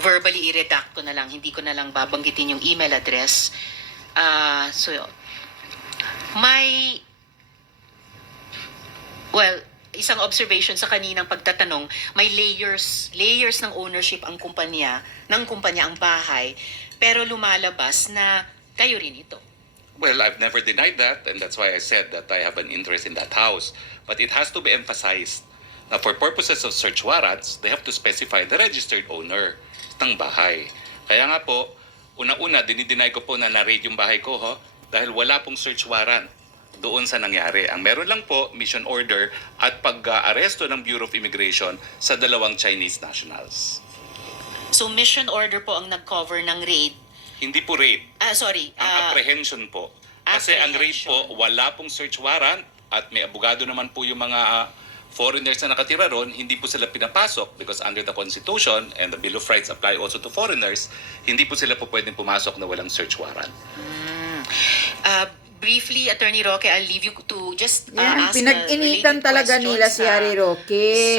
verbally i-redact ko na lang, hindi ko na lang babanggitin yung email address. So, may, well, isang observation sa kaninang pagtatanong, may layers ng ownership ang kumpanya, ang bahay, pero lumalabas na kayo rin ito. Well, I've never denied that, and that's why I said that I have an interest in that house. But it has to be emphasized na for purposes of search warrants, they have to specify the registered owner ng bahay. Kaya nga po, una-una, dinideny ko po na na-raid yung bahay ko, dahil wala pong search warrant doon sa nangyari. Ang meron lang po, mission order at pag-aresto ng Bureau of Immigration sa 2 Chinese nationals. So mission order po ang nag-cover ng raid. Hindi po raid. Ang apprehension po. Kasi ang raid po, wala pong search warrant at may abogado naman po yung mga foreigners na nakatira ron, hindi po sila pinapasok because under the Constitution and the Bill of Rights apply also to foreigners, hindi po sila po pwedeng pumasok na walang search warrant. Briefly, Attorney Roque, I'll leave you to just Yan, ask pinag-initan talaga nila si Harry Roque.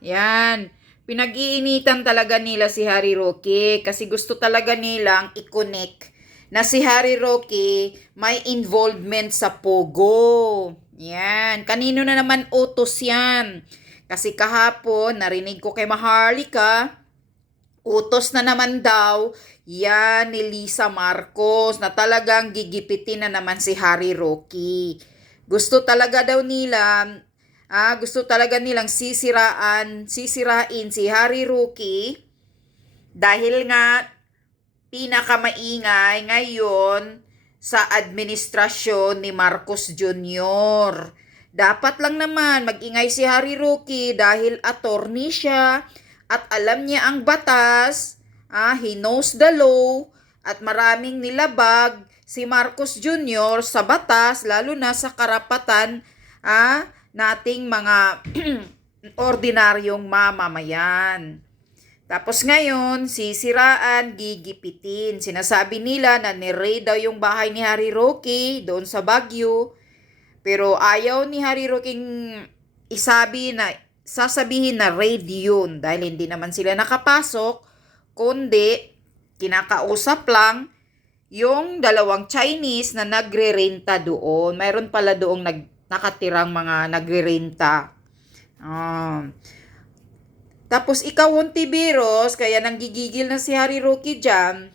Yan. Pinag-iinitan talaga nila si Harry Roque kasi gusto talaga nilang i-connect na si Harry Roque may involvement sa Pogo. Yan. Kanino na naman utos yan? Kasi kahapon, narinig ko kay Maharlika, utos na naman daw yan ni Lisa Marcos na talagang gigipitin na naman si Harry Roque. Gusto talaga nilang sisirain si Harry Roque dahil nga pinakamaingay ngayon sa administrasyon ni Marcos Jr. Dapat lang naman mag-ingay si Harry Roque dahil attorney siya at alam niya ang batas, he knows the law at maraming nilabag si Marcos Jr. sa batas lalo na sa karapatan nating mga ordinaryong mamamayan. Tapos ngayon, sisiraan, gigipitin. Sinasabi nila na ni-raid daw yung bahay ni Harry Roque doon sa Baguio. Pero ayaw ni Harry Roque sasabihin na raid yun dahil hindi naman sila nakapasok, kundi kinakausap lang yung 2 Chinese na nagre-renta doon. Mayroon pala doong nakatirang mga nagre-renta. Tapos ikaw, Hontiveros, kaya nanggigigil na si Harry Roque dyan.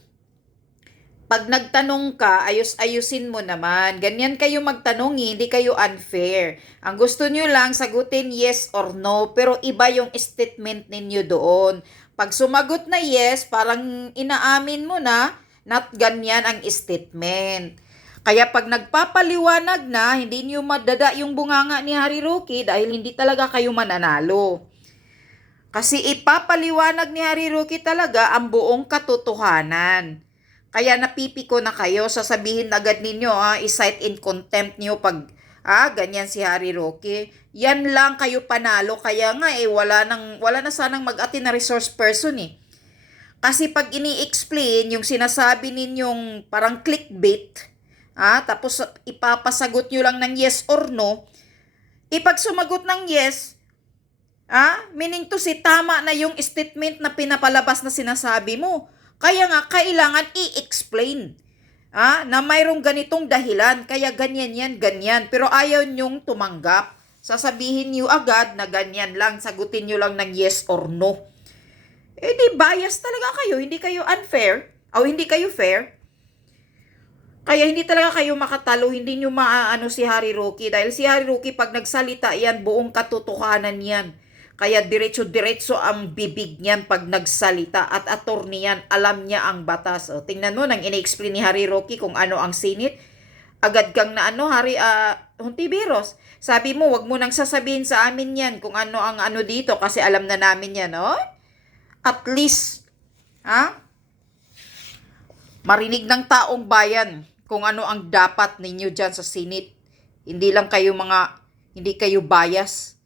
Pag nagtanong ka, ayusin mo naman. Ganyan kayo magtanong, hindi kayo unfair. Ang gusto nyo lang, sagutin yes or no, pero iba yung statement ninyo doon. Pag sumagot na yes, parang inaamin mo na, not ganyan ang statement. Kaya pag nagpapaliwanag na, hindi nyo madada yung bunganga ni Harry Roque dahil hindi talaga kayo mananalo. Kasi ipapaliwanag ni Harry Roque talaga ang buong katotohanan. Kaya napipiko na kayo, sasabihin agad ninyo, i-cite in contempt nyo pag ganyan si Harry Roque. Yan lang kayo panalo, kaya nga wala na sanang mag-attend na resource person eh. Kasi pag ini-explain yung sinasabi ninyong parang clickbait, tapos ipapasagot nyo lang ng yes or no, ipag sumagot ng yes, meaning to say tama na yung statement na pinapalabas na sinasabi mo. Kaya nga kailangan i-explain na mayroong ganitong dahilan, kaya ganyan yan, ganyan. Pero ayaw nyong tumanggap. Sasabihin nyo agad na ganyan lang, sagutin nyo lang ng yes or no. Di bias talaga kayo, hindi kayo unfair, o hindi kayo fair. Kaya hindi talaga kayo makatalo, hindi nyo maaano si Harry Roque. Dahil si Harry Roque pag nagsalita yan, buong katotohanan yan. Kaya diretso-diretso ang bibig niyan pag nagsalita at attorney yan, alam niya ang batas. O, tingnan mo, nang ina-explain ni Harry Roque kung ano ang sinit, agad kang na Hontiveros, sabi mo, wag mo nang sasabihin sa amin yan kung ano ang ano dito kasi alam na namin yan, At least, marinig ng taong bayan kung ano ang dapat ninyo dyan sa Senate. Hindi kayo bias.